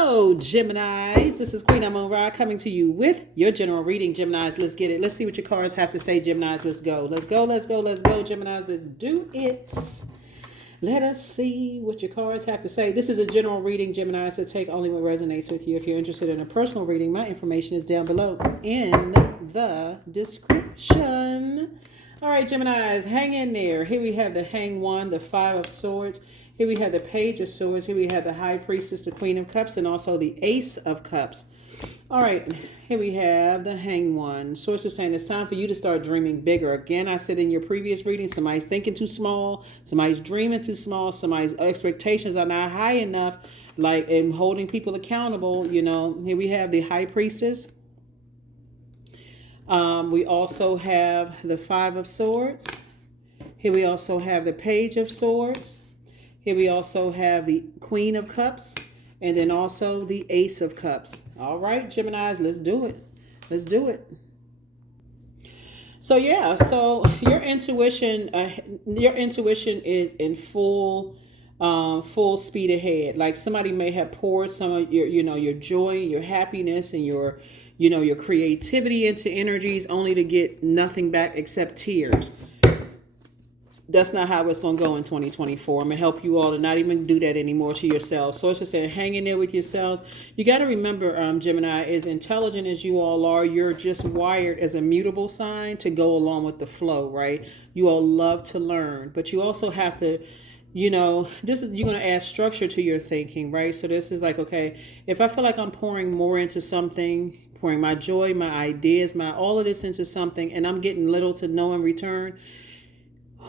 Hello, Geminis. This is Queen Amun Ra coming to you with your general reading, Geminis. Let's get it. Let's see what your cards have to say, Geminis. Let's go. Let's go, let's go, let's go, Geminis. Let's do it. Let us see what your cards have to say. This is a general reading, Gemini, so take only what resonates with you. If you're interested in a personal reading, my information is down below in the description. All right, Geminis, hang in there. Here we have the Hanged One, the Five of Swords. Here we have the Page of Swords. Here we have the High Priestess, the Queen of Cups, and also the Ace of Cups. All right, here we have the Hanged One. Source is saying it's time for you to start dreaming bigger. Again, I said in your previous reading, somebody's thinking too small, somebody's dreaming too small, somebody's expectations are not high enough, like in holding people accountable. You know, here we have the High Priestess. We also have the Five of Swords. Here we also have the Page of Swords. Here we also have the Queen of Cups, and then also the Ace of Cups. All right, Geminis, let's do it. Let's do it. So yeah, so your intuition is in full speed ahead. Like somebody may have poured some of your joy, your happiness, and your creativity into energies, only to get nothing back except tears. That's not how it's going to go in 2024. I'm going to help you all to not even do that anymore to yourselves. So it's just saying, hang in there with yourselves. You got to remember, Gemini, as intelligent as you all are, you're just wired as a mutable sign to go along with the flow, right? You all love to learn, but you also have to, you're going to add structure to your thinking, right? So this is like, okay, if I feel like I'm pouring more into something, pouring my joy, my ideas, all of this into something, and I'm getting little to no in return,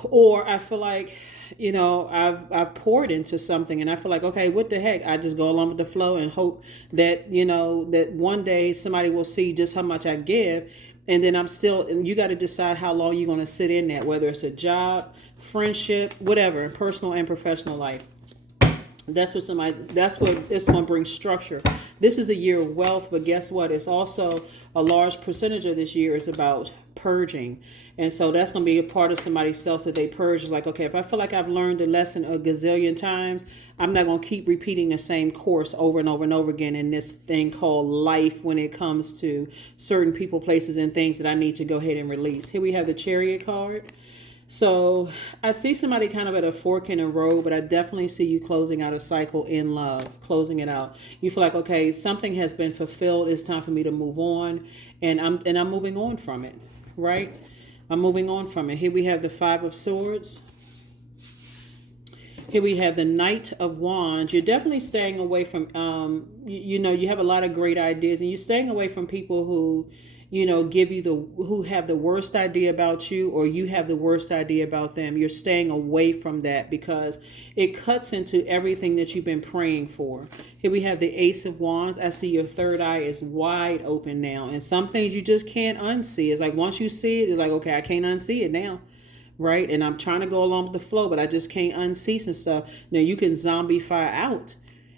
or I feel like, I've poured into something and I feel like, okay, what the heck? I just go along with the flow and hope that, that one day somebody will see just how much I give. And then and you got to decide how long you're going to sit in that, whether it's a job, friendship, whatever, in personal and professional life. That's what it's going to bring structure. This is a year of wealth, but guess what? It's also a large percentage of this year is about purging. And so that's going to be a part of somebody's self that they purge. Like, okay, if I feel like I've learned the lesson a gazillion times, I'm not going to keep repeating the same course over and over and over again in this thing called life when it comes to certain people, places, and things that I need to go ahead and release. Here we have the Chariot card. So I see somebody kind of at a fork in a road, but I definitely see you closing out a cycle in love, closing it out. You feel like, okay, something has been fulfilled. It's time for me to move on, and I'm moving on from it, right? I'm moving on from it. Here we have the Five of Swords. Here we have the Knight of Wands. You're definitely staying away from, you have a lot of great ideas, and you're staying away from people who, who have the worst idea about you, or you have the worst idea about them. You're staying away from that because it cuts into everything that you've been praying for. Here we have the Ace of Wands. I see your third eye is wide open now. And some things you just can't unsee. It's like once you see it, it's like, okay, I can't unsee it now. Right? And I'm trying to go along with the flow, but I just can't unsee some stuff. Now you can zombify out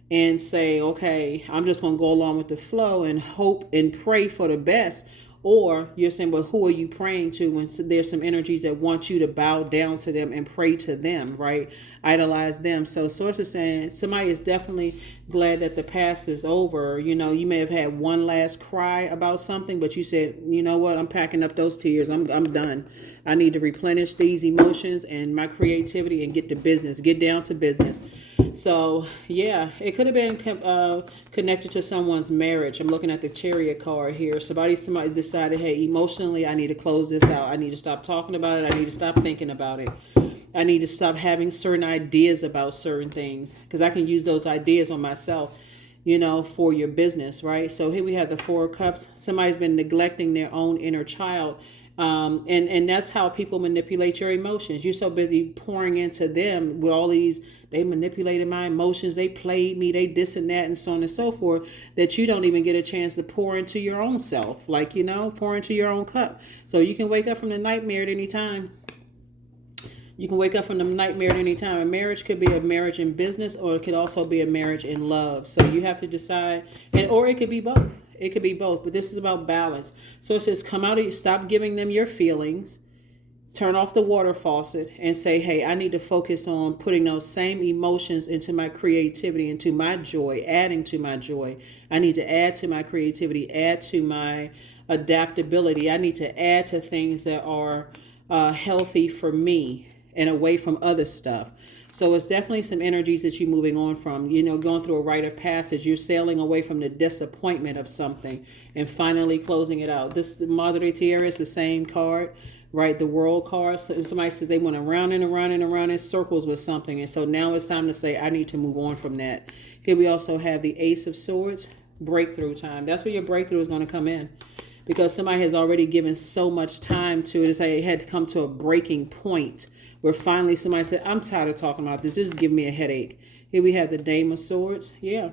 and say, okay, I'm just going to go along with the flow and hope and pray for the best. Or you're saying, well, who are you praying to when there's some energies that want you to bow down to them and pray to them, right? Idolize them. So Source is saying somebody is definitely glad that the past is over. You may have had one last cry about something, but you said, you know what? I'm packing up those tears. I'm done. I need to replenish these emotions and my creativity and get to business, get down to business. So, yeah, it could have been connected to someone's marriage. I'm looking at the Chariot card here. Somebody decided, hey, emotionally, I need to close this out. I need to stop talking about it. I need to stop thinking about it. I need to stop having certain ideas about certain things because I can use those ideas on myself, for your business, right? So here we have the Four of Cups. Somebody's been neglecting their own inner child. And that's how people manipulate your emotions. You're so busy pouring into them with all these, they manipulated my emotions, they played me, they this and that, and so on and so forth, that you don't even get a chance to pour into your own self, like, pour into your own cup. So you can wake up from the nightmare at any time. You can wake up from the nightmare at any time. A marriage could be a marriage in business, or it could also be a marriage in love. So you have to decide, or it could be both. It could be both, but this is about balance. So it says, come out of you, stop giving them your feelings, turn off the water faucet and say, hey, I need to focus on putting those same emotions into my creativity, into my joy, adding to my joy. I need to add to my creativity, add to my adaptability. I need to add to things that are healthy for me and away from other stuff. So it's definitely some energies that you're moving on from, going through a rite of passage. You're sailing away from the disappointment of something and finally closing it out. This Madre Tierra is the same card, right? The world card. So somebody says they went around and around and around in circles with something. And so now it's time to say, I need to move on from that. Here we also have the Ace of Swords, breakthrough time. That's where your breakthrough is going to come in, because somebody has already given so much time to it. It had to come to a breaking point where finally somebody said, I'm tired of talking about this. This is giving me a headache. Here we have the Dame of Swords. Yeah.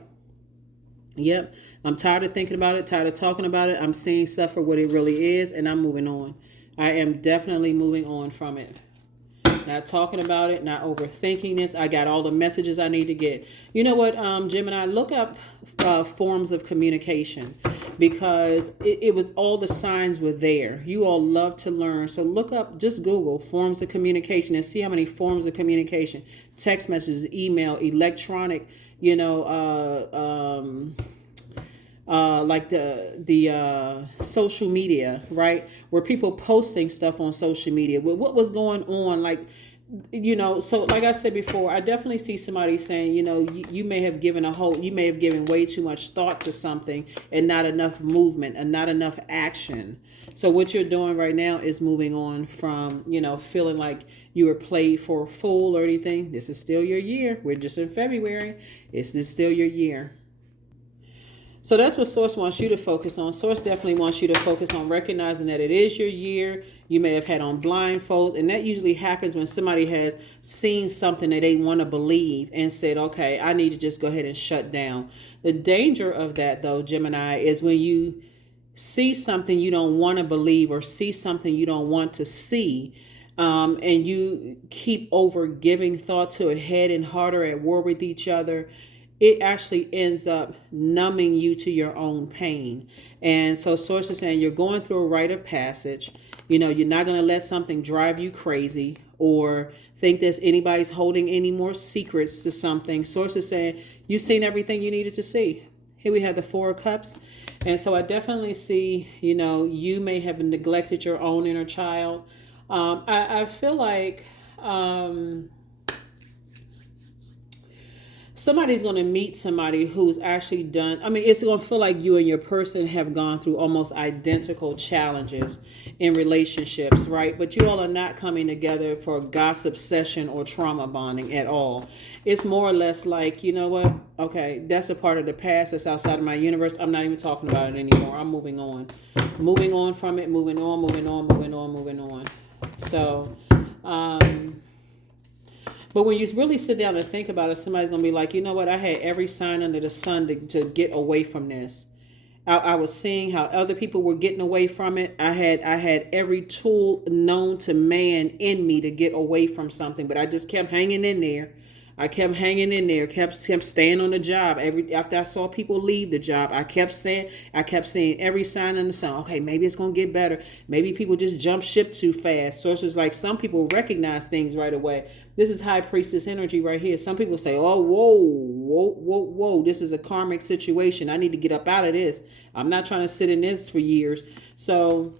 Yep. I'm tired of thinking about it, tired of talking about it. I'm seeing stuff for what it really is, and I'm moving on. I am definitely moving on from it. Not talking about it, not overthinking this. I got all the messages I need to get. You know what, Gemini, look up forms of communication, because it was all the signs were there. You all love to learn. So look up, just Google forms of communication and see how many forms of communication, text messages, email, electronic, like the social media, right? Where people posting stuff on social media. What was going on, like, so like I said before, I definitely see somebody saying, you may have given way too much thought to something and not enough movement and not enough action. So what you're doing right now is moving on from, feeling like you were played for a fool or anything. This is still your year. We're just in February. This is still your year. So that's what Source wants you to focus on. Source definitely wants you to focus on recognizing that it is your year. You may have had on blindfolds, and that usually happens when somebody has seen something that they want to believe and said, okay, I need to just go ahead and shut down. The danger of that, though, Gemini, is when you see something you don't want to believe or see something you don't want to see, and you keep over giving thought to it, head and heart are at war with each other, it actually ends up numbing you to your own pain. And so Source is saying you're going through a rite of passage. You're not going to let something drive you crazy or think there's anybody's holding any more secrets to something. Source is saying you've seen everything you needed to see. Here we have the Four of Cups. And so I definitely see, you may have neglected your own inner child. I feel like somebody's going to meet somebody who's actually done, it's going to feel like you and your person have gone through almost identical challenges in relationships, right? But you all are not coming together for a gossip session or trauma bonding at all. It's more or less like, you know what? Okay, that's a part of the past. That's outside of my universe. I'm not even talking about it anymore. I'm moving on. Moving on from it, moving on, moving on, moving on, moving on. So, but when you really sit down and think about it, somebody's going to be like, you know what? I had every sign under the sun to get away from this. I was seeing how other people were getting away from it. I had every tool known to man in me to get away from something, but I just kept hanging in there. Kept staying on the job. After I saw people leave the job, I kept seeing every sign on the sun. Okay, maybe it's gonna get better. Maybe people just jump ship too fast. So it's just like some people recognize things right away. This is High Priestess energy right here. Some people say, oh, whoa. This is a karmic situation. I need to get up out of this. I'm not trying to sit in this for years. So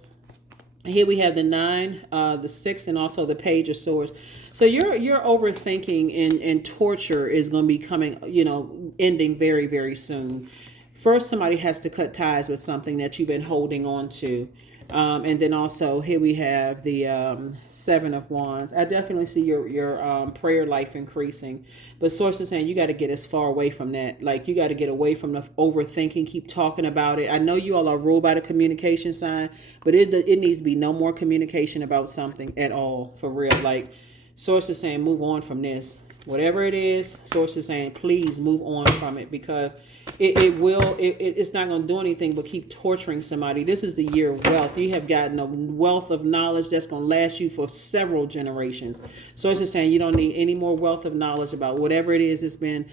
here we have the 9, the 6, and also the Page of Swords. So your overthinking and torture is going to be coming, ending very, very soon. First, somebody has to cut ties with something that you've been holding on to. And then also here we have the 7 of Wands. I definitely see your prayer life increasing. But Source is saying you got to get as far away from that. Like you got to get away from the overthinking, keep talking about it. I know you all are ruled by the communication sign, but it needs to be no more communication about something at all, for real. Like Source is saying move on from this. Whatever it is, Source is saying please move on from it, because it's not going to do anything but keep torturing somebody. This is the year of wealth. You have gotten a wealth of knowledge that's going to last you for several generations. So it's just saying you don't need any more wealth of knowledge about whatever it is that's been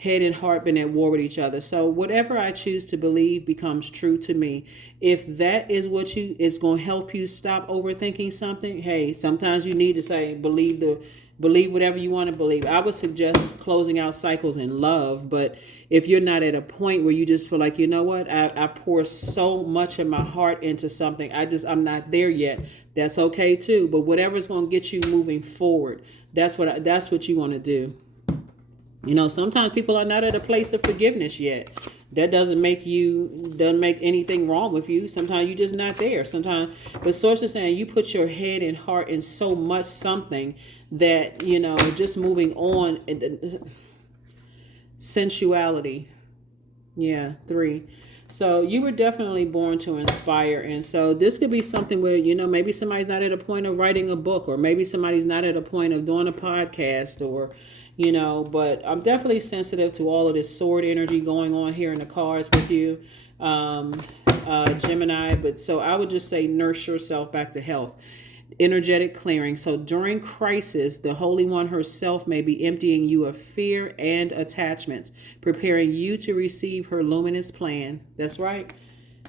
head and heart been at war with each other. So whatever I choose to believe becomes true to me. If that is what is going to help you stop overthinking something, hey, sometimes you need to say believe whatever you want to believe. I would suggest closing out cycles in love, but if you're not at a point where you just feel like, you know what, I pour so much of my heart into something, I'm not there yet. That's okay too. But whatever's going to get you moving forward, that's what you want to do. You know, sometimes people are not at a place of forgiveness yet. That doesn't make anything wrong with you. Sometimes you're just not there. Sometimes, but source is saying you put your head and heart in so much something that, you know, just moving on. Sensuality. Yeah, 3. So you were definitely born to inspire. And so this could be something where, you know, maybe somebody's not at a point of writing a book, or maybe somebody's not at a point of doing a podcast, or, you know, but I'm definitely sensitive to all of this sword energy going on here in the cards with you, Gemini. But so I would just say nurse yourself back to health. Energetic clearing. So during crisis, the Holy One herself may be emptying you of fear and attachments, preparing you to receive her luminous plan. That's right.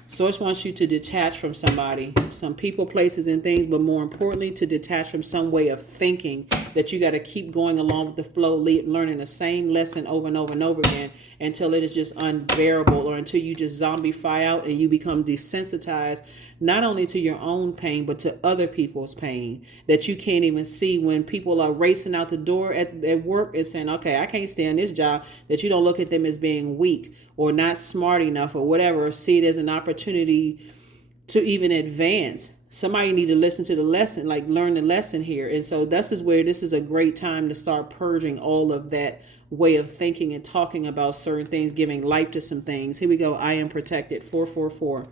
Source wants you to detach from somebody, some people, places, and things, but more importantly, to detach from some way of thinking that you got to keep going along with the flow, learning the same lesson over and over and over again until it is just unbearable, or until you just zombify out and you become desensitized not only to your own pain, but to other people's pain, that you can't even see when people are racing out the door at work and saying, okay, I can't stand this job, that you don't look at them as being weak or not smart enough or whatever, or see it as an opportunity to even advance. Somebody need to listen to the lesson, like learn the lesson here. And so this is where this is a great time to start purging all of that way of thinking and talking about certain things, giving life to some things. Here we go. I am protected. 444.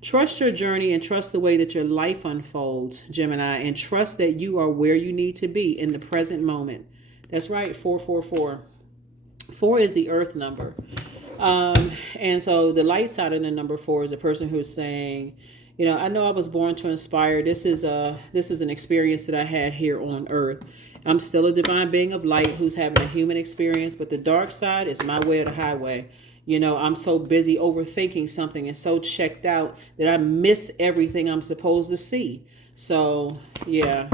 Trust your journey and trust the way that your life unfolds, Gemini, and trust that you are where you need to be in the present moment. That's right, 444. 4 is the earth number. And so the light side of the number 4 is a person who's saying, you know, I know I was born to inspire. This is an experience that I had here on earth. I'm still a divine being of light who's having a human experience, but the dark side is my way or the highway. You know, I'm so busy overthinking something and so checked out that I miss everything I'm supposed to see. So, yeah.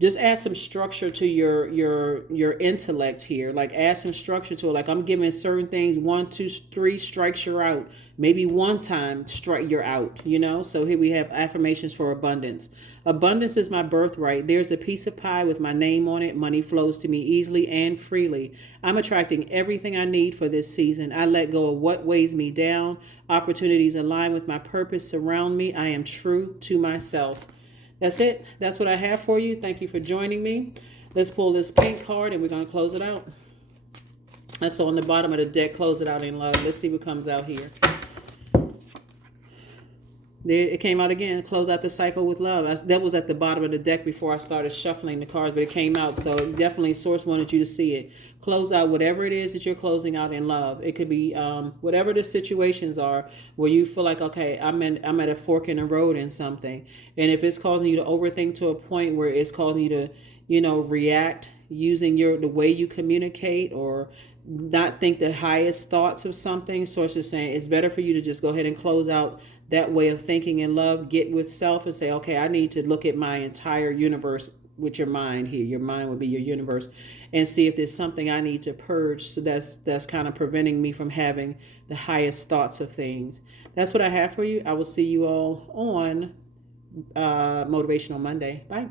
Just add some structure to your intellect here. Like add some structure to it. Like I'm giving certain things 1, 2, 3 strikes you're out. Maybe one time strike you're out, you know? So here we have affirmations for abundance. Abundance is my birthright. There's a piece of pie with my name on it. Money flows to me easily and freely. I'm attracting everything I need for this season. I let go of what weighs me down. Opportunities align with my purpose surround me. I am true to myself. That's it. That's what I have for you. Thank you for joining me. Let's pull this pink card and we're going to close it out. That's on the bottom of the deck. Close it out in love. Let's see what comes out here. There it came out again. Close out the cycle with love. That was at the bottom of the deck before I started shuffling the cards, but it came out. So definitely Source wanted you to see it. Close out whatever it is that you're closing out in love. It could be whatever the situations are where you feel like, okay, I'm at a fork in the road in something. And if it's causing you to overthink to a point where it's causing you to, you know, react using the way you communicate, or not think the highest thoughts of something, Source is saying it's better for you to just go ahead and close out that way of thinking in love. Get with self and say, okay, I need to look at my entire universe with your mind here. Your mind would be your universe, and see if there's something I need to purge. So that's kind of preventing me from having the highest thoughts of things. That's what I have for you. I will see you all on Motivational Monday. Bye.